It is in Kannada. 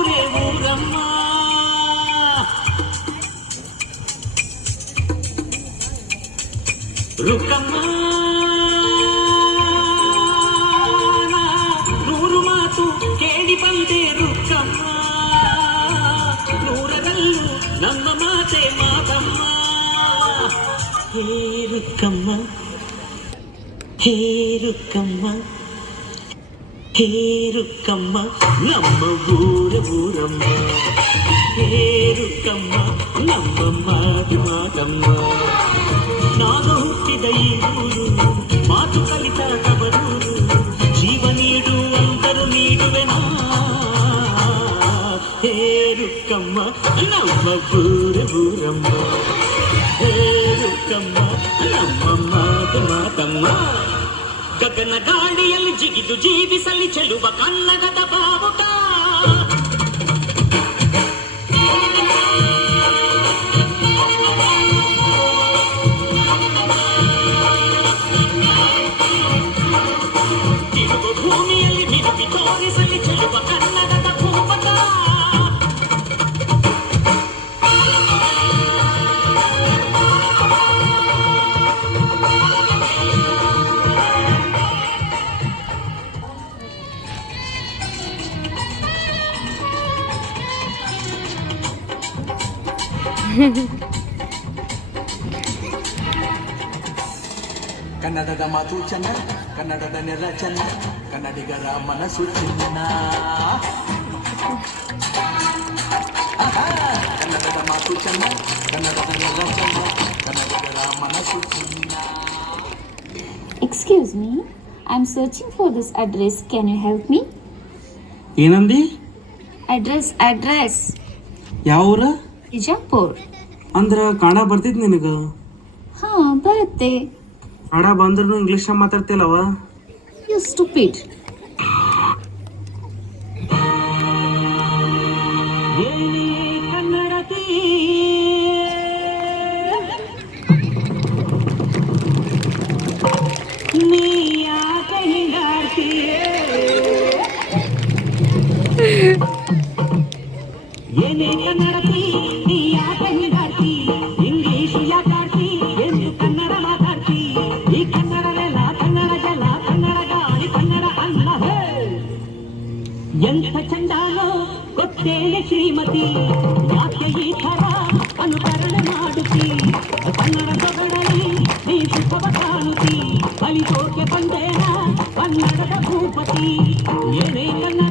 ಊರೇ ಊರಮ್ಮ. ರುಕ್ಕಮ್ಮ ನೂರು ಮಾತು ಕೇಳಿ ಬಂದೆ ರುಕ್ಕಮ್ಮ, ನೂರರಲ್ಲೂ ನಮ್ಮ ಮಾತೆ ಮಾತಮ್ಮ. ಹೇ ರುಕ್ಕಮ್ಮ, ಹೇ ರುಕ್ಕಮ್ಮ, ಹೇ ರುಕ್ಕಮ್ಮ, ನಮ್ಮ ಊರಮ್ಮ. ಹೇ ರುಕ್ಕಮ್ಮ, ನಮ್ಮ ಮಾತಮ್ಮ. ನಾನು ಹುಟ್ಟಿದ ಈ ಊರು, ಮಾತು ಕಲಿತ ತವರೂರು, ಜೀವ ನೀಡು ಅಂತರು ನೀಡುವೆನಾ. ಹೇ ರುಕ್ಕಮ್ಮ, ನಮ್ಮ ಊರಮ್ಮ. ಹೇ ರುಕ್ಕಮ್ಮ, ನಮ್ಮ ಮಾತಮ್ಮ. ಗಗನ ಗಾಳಿಯಲ್ಲಿ ಜಿಗಿದು ಜೀವಿಸಲಿ ಚೆಲುವ ಕನ್ನಡದ ಬಾವುಟ. ಭೂಮಿಯಲ್ಲಿ ಮಿನುಗಿ ತೋರಿಸಲಿ ಚೆಲುವ ಕನ್ನಡದ ಭೂಪಟ. ಕನ್ನಡದ ಮಾತು ಚೆನ್ನ, ಕನ್ನಡದ ನೆಲ ಚೆನ್ನ, ಕನ್ನಡಿಗರ ಮನಸ್ಸು ಚಿನ್ನ. ಕನ್ನಡದ ಮಾತು ಚೆನ್ನ, ಕನ್ನಡದ ನೆಲ ಚೆನ್ನ, ಕನ್ನಡಿಗರ ಮನಸ್ಸು ಚಿನ್ನ. Excuse me, I'm searching for this address. Can you help me? ಏನಂದಿ? Address. ಯಾವ ಊರ? ಬಿಜಾಪುರ್. ಅಂದ್ರ ಕನ್ನಡ ಬರ್ತಿದ್ ನಿನಗ? ಹಾ ಬರುತ್ತೆ. ಕನ್ನಡ ಬಂದ್ರೂ ಇಂಗ್ಲಿಷ್ ಮಾತಾಡ್ತಿಲ್ಲವ? You stupid. ಕನ್ನಡತಿ ನೀ ಯಾಕೆ ಹಿಂಗಾಡ್ತೀಯೇ? ಏನೇ ಕನ್ನಡತಿ ನೀ ಯಾಕೆ ಹಿಂಗಾಡ್ತಿ? ಇಂಗ್ಲಿಷ್ ಯಾಕಾಡ್ತಿ ಎಂದು ಕನ್ನಡ ಮಾತಾಡ್ತಿ. ಈ ಕನ್ನಡ ನೆಲ, ಕನ್ನಡ ಜಲ, ಕನ್ನಡ ಗಾಳಿ, ಕನ್ನಡ ಅಲ್ಲ. ಎಂಥ ಚಂದಾನೋ ಗೊತ್ತೇನೆ ಶ್ರೀಮತಿ, ಯಾಕೆ ಈ ಥರ ಅನುಕರಣೆ ಮಾಡುತ್ತಿ? ಕನ್ನಡ ಸೊಗಡಲಿ ನೀ ಸುಖವ ಕಾಣುತ್ತಿ, ಕಲಿಸೋಕೆ ಬಂದೇನ ಕನ್ನಡದ ಭೂಪತಿ. ಏನೇ ಕನ್ನಡ